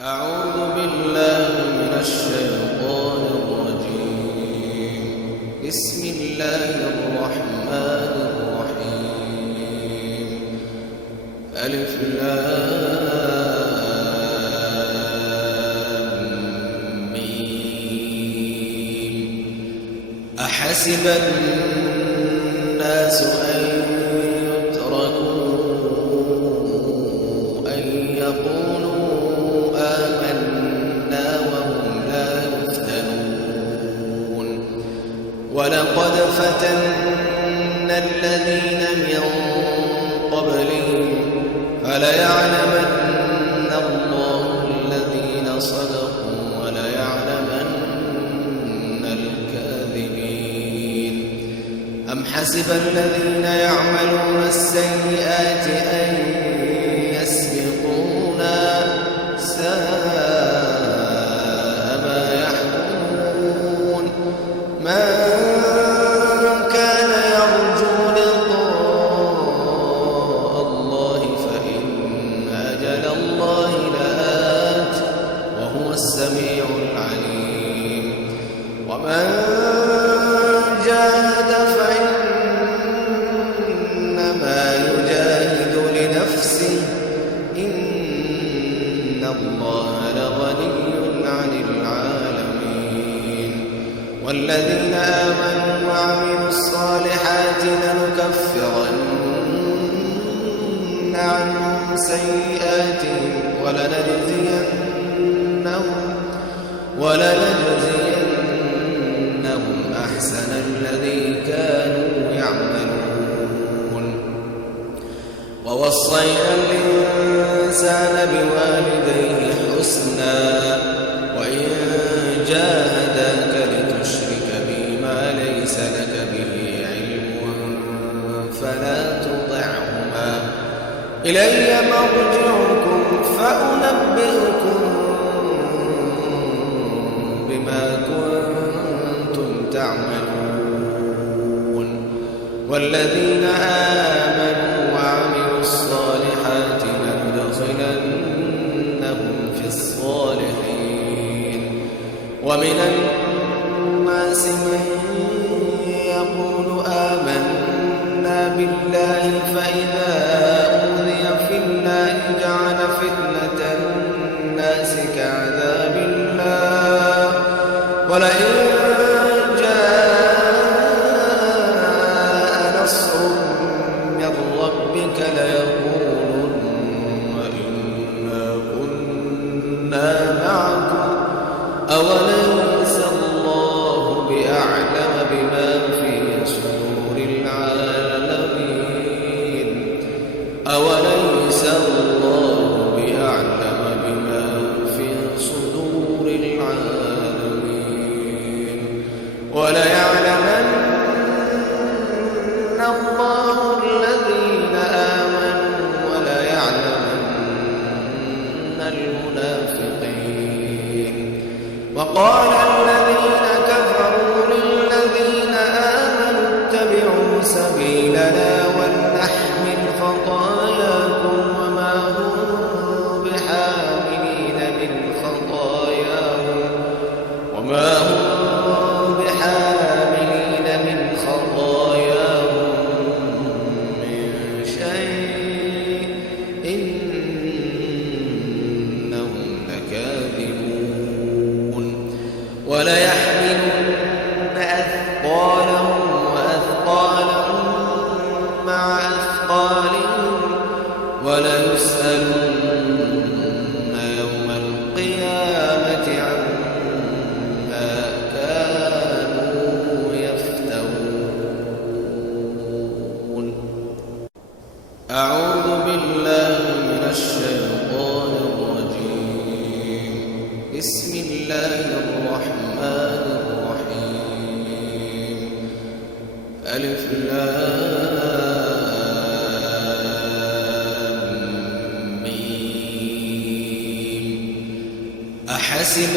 أعوذ بالله من الشيطان الرجيم. بسم الله الرحمن الرحيم. ألف لام ميم. أحسب الناس أن يتركوا أن يقولوا آمنا وهم لا يفتنون. ولقد فتنا الذين من قبلهم فليعلمن الله الذين صدقوا وليعلمن الكاذبين. أم حسب الذين يعملون السيئات أن يسبقونا ساء ما يحكمون. من كان يرجو لقاء الله فإن أجل الله لآت وهو السميع العليم. ومن جاهد فإنما يجاهد لنفسه إن الله لغني عن العالمين. والذين آمنوا وعملوا الصالحات لنكفرن عنهم سيئاتهم ولنجزينهم أحسن الذي كانوا يعملون. ووصينا الإنسان بوالديه حسنا وإن جاهداك لتشرك بي ما ليس لك به علم فلا تطعهما إلي مرجعكم فأنبئكم بما كنتم تعملون. والذين آمنوا وعملوا الصالحات لندخلنهم في الصالحين. ومن الناس من يقول آمنا بالله فإذا أوذي في الله جعل فتنة الناس كعذاب الله ولئن جاء نصر من ربك ليقولن إنا كنا معكم أوليس الله بأعلم بما في صدور العالمين. أوليس الله بأعلم بما في صدور العالمين. وليعلمن الله الذين آمنوا وليعلمن المنافقين. وقال الذين كفروا للذين آمنوا اتبعوا سبيلنا ولنحمل خطاياكم وما هم بحاملين من خطاياهم من شيء إنهم لكاذبون. وليحملن أثقالهم وأثقالهم مع أثقالهم وليسألن يوم القيامة عما كانوا يفترون. أعوذ بالله من الشيطان الرجيم. بسم الله الرحمن الرحيم. ألف لام ميم. أحسب